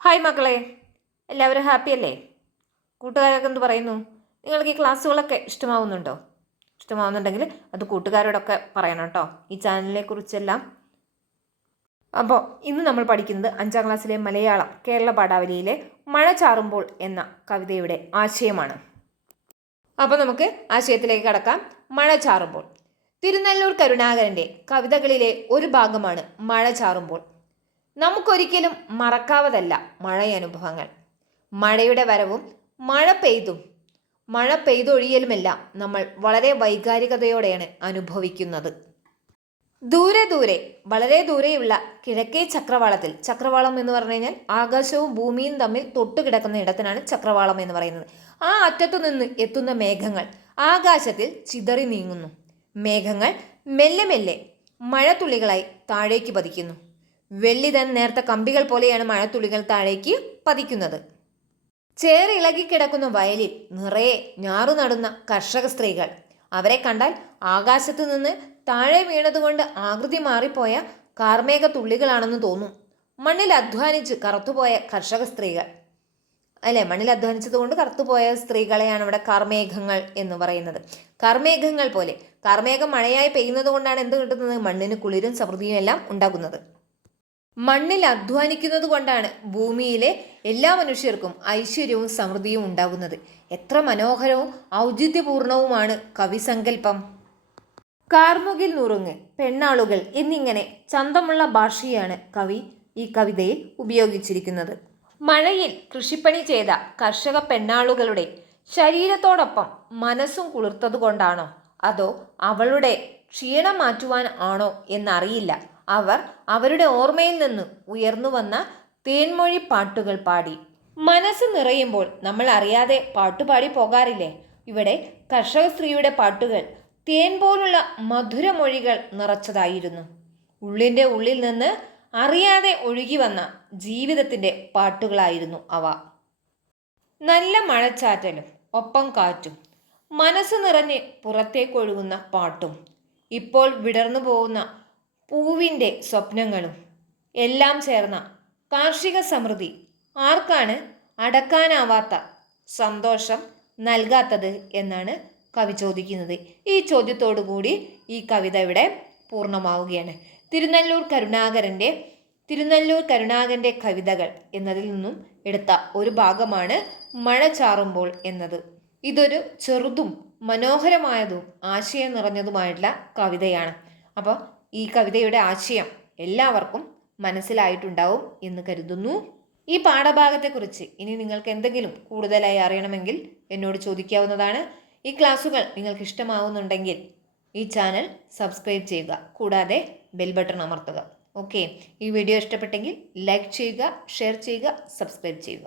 Hi മക്കളെ. എല്ലാവരും happy അല്ലേ? കൂട്ടുകാരൊക്കെ എന്ത് പറയുന്നു? നിങ്ങൾക്ക് ഈ ക്ലാസ്സുകളൊക്കെ ഇഷ്ടമാവുന്നുണ്ടോ? ഇഷ്ടമാവുന്നുണ്ടെങ്കിൽ അത് കൂട്ടുകാരോടൊക്കെ പറയണം കേട്ടോ. ഈ ചാനലിനെ കുറിച്ചെല്ലാം. അപ്പോൾ ഇന്ന് നമ്മൾ പഠിക്കുന്നത് അഞ്ചാം ക്ലാസ്സിലെ മലയാളം കേരള പാഠാവലിയിലെ മഴ ചാറുമ്പോൾ എന്ന കവിതയുടെ ആശയമാണ്. അപ്പോൾ നമുക്ക് ആശയത്തിലേക്ക് കടക്കാം. മഴ ചാറുമ്പോൾ. തിരുനെല്ലൂർ കരുണാകരന്റെ കവിതകളിലെ ഒരു ഭാഗമാണ് മഴ ചാറുമ്പോൾ. നമുക്കൊരിക്കലും മറക്കാവതല്ല മഴയനുഭവങ്ങൾ. മഴയുടെ വരവും മഴ പെയ്തും. മഴ പെയ്തൊഴിയലുമെല്ലാം നമ്മൾ വളരെ വൈകാരികതയോടെയാണ് അനുഭവിക്കുന്നത്. ദൂരെ ദൂരെ വളരെ ദൂരെയുള്ള കിഴക്കേ ചക്രവാളത്തിൽ ചക്രവാളം എന്ന് പറഞ്ഞു കഴിഞ്ഞാൽ ആകാശവും ഭൂമിയും തമ്മിൽ തൊട്ടുകിടക്കുന്ന ഇടത്തിനാണ് ചക്രവാളം എന്ന് പറയുന്നത്. ആ അറ്റത്തു നിന്ന് എത്തുന്ന മേഘങ്ങൾ ആകാശത്തിൽ ചിതറി നീങ്ങുന്നു. മേഘങ്ങൾ മെല്ലെ മെല്ലെ മഴത്തുള്ളികളായി താഴേക്ക് പതിക്കുന്നു. വെള്ളി തൻ നേർത്ത കമ്പികൾ പോലെയാണ് മഴത്തുള്ളികൾ താഴേക്ക് പതിക്കുന്നത്. ചേറിളകിക്കിടക്കുന്ന വയലിൽ നിറയെ ഞാറു നടുന്ന കർഷക സ്ത്രീകൾ. അവരെ കണ്ടാൽ ആകാശത്തു നിന്ന് താഴെ വീണതുകൊണ്ട് ആകൃതി മാറിപ്പോയ കാർമേക തുള്ളികളാണെന്ന് തോന്നും. മണ്ണിൽ അധ്വാനിച്ച് കറുത്തുപോയ കർഷക സ്ത്രീകൾ. അല്ലെ മണ്ണിൽ അധ്വാനിച്ചതുകൊണ്ട് കറുത്തുപോയ സ്ത്രീകളെയാണ് ഇവിടെ കർമേഘങ്ങൾ എന്ന് പറയുന്നത്. കർമേഘങ്ങൾ പോലെ കർമേഘം മഴയായി പെയ്യുന്നത് കൊണ്ടാണ് എന്ത് കിട്ടുന്നത്? മണ്ണിന് കുളിരും സമൃദ്ധിയും എല്ലാം ഉണ്ടാകുന്നത്. മണ്ണിൽ അധ്വാനിക്കുന്നത് കൊണ്ടാണ് ഭൂമിയിലെ എല്ലാ മനുഷ്യർക്കും ഐശ്വര്യവും സമൃദ്ധിയും ഉണ്ടാകുന്നത് എത്ര മനോഹരവും ഔചിത്യപൂർണവുമാണ് കവിസങ്കല്പം. കാർമുകിൽ നുറുങ്ങ് പെണ്ണാളുകൾ എന്നിങ്ങനെ ചന്തമുള്ള ഭാഷയാണ് കവി ഈ കവിതയിൽ ഉപയോഗിച്ചിരിക്കുന്നത്. മഴയിൽ കൃഷിപ്പണി ചെയ്ത കർഷക പെണ്ണാളുകളുടെ ശരീരത്തോടൊപ്പം മനസ്സും കുളിർത്തതുകൊണ്ടാണോ? അതോ അവളുടെ ക്ഷീണം മാറ്റുവാൻ ആണോ എന്നറിയില്ല. അവർ അവരുടെ ഓർമ്മയിൽ നിന്ന് ഉയർന്നു വന്ന തേൻമൊഴി പാട്ടുകൾ പാടി. മനസ്സ് നിറയുമ്പോൾ നമ്മൾ അറിയാതെ പാട്ടുപാടി പോകാറില്ലേ? ഇവിടെ കർഷക സ്ത്രീയുടെ പാട്ടുകൾ തേൻ പോലുള്ള മധുരമൊഴികൾ നിറച്ചതായിരുന്നു. ഉള്ളിന്റെ ഉള്ളിൽ നിന്ന് അറിയാതെ ഒഴുകി വന്ന ജീവിതത്തിന്റെ പാട്ടുകളായിരുന്നു അവ. നല്ല മഴച്ചാറ്റലും ഒപ്പം കാറ്റും മനസ്സ് നിറഞ്ഞ് പുറത്തേക്കൊഴുകുന്ന പാട്ടും ഇപ്പോൾ വിടർന്നു പോകുന്ന പൂവിന്റെ സ്വപ്നങ്ങളും എല്ലാം ചേർന്ന കാർഷിക സമൃദ്ധി ആർക്കാണ് അടക്കാനാവാത്ത സന്തോഷം നൽകാത്തത് എന്നാണ് കവി ചോദിക്കുന്നത്. ഈ ചോദ്യത്തോടു കൂടി ഈ കവിത ഇവിടെ പൂർണമാവുകയാണ്. തിരുനെല്ലൂർ കരുണാകരന്റെ തിരുനെല്ലൂർ കരുണാകരന്റെ കവിതകൾ എന്നതിൽ നിന്നും എടുത്ത ഒരു ഭാഗമാണ് മഴ ചാറുമ്പോൾ എന്നത്. ഇതൊരു ചെറുതും മനോഹരമായതും ആശയം നിറഞ്ഞതുമായിട്ടുള്ള കവിതയാണ്. അപ്പോൾ ഈ കവിതയുടെ ആശയം എല്ലാവർക്കും മനസ്സിലായിട്ടുണ്ടാവും എന്ന് കരുതുന്നു. ഈ പാഠഭാഗത്തെക്കുറിച്ച് ഇനി നിങ്ങൾക്ക് എന്തെങ്കിലും കൂടുതലായി അറിയണമെങ്കിൽ എന്നോട് ചോദിക്കാവുന്നതാണ്. ഈ ക്ലാസ്സുകൾ നിങ്ങൾക്ക് ഇഷ്ടമാവുന്നുണ്ടെങ്കിൽ ഈ ചാനൽ സബ്സ്ക്രൈബ് ചെയ്യുക കൂടാതെ ബെൽ ബട്ടൺ അമർത്തുക. ഓക്കെ. ഈ വീഡിയോ ഇഷ്ടപ്പെട്ടെങ്കിൽ ലൈക്ക് ചെയ്യുക ഷെയർ ചെയ്യുക സബ്സ്ക്രൈബ് ചെയ്യുക.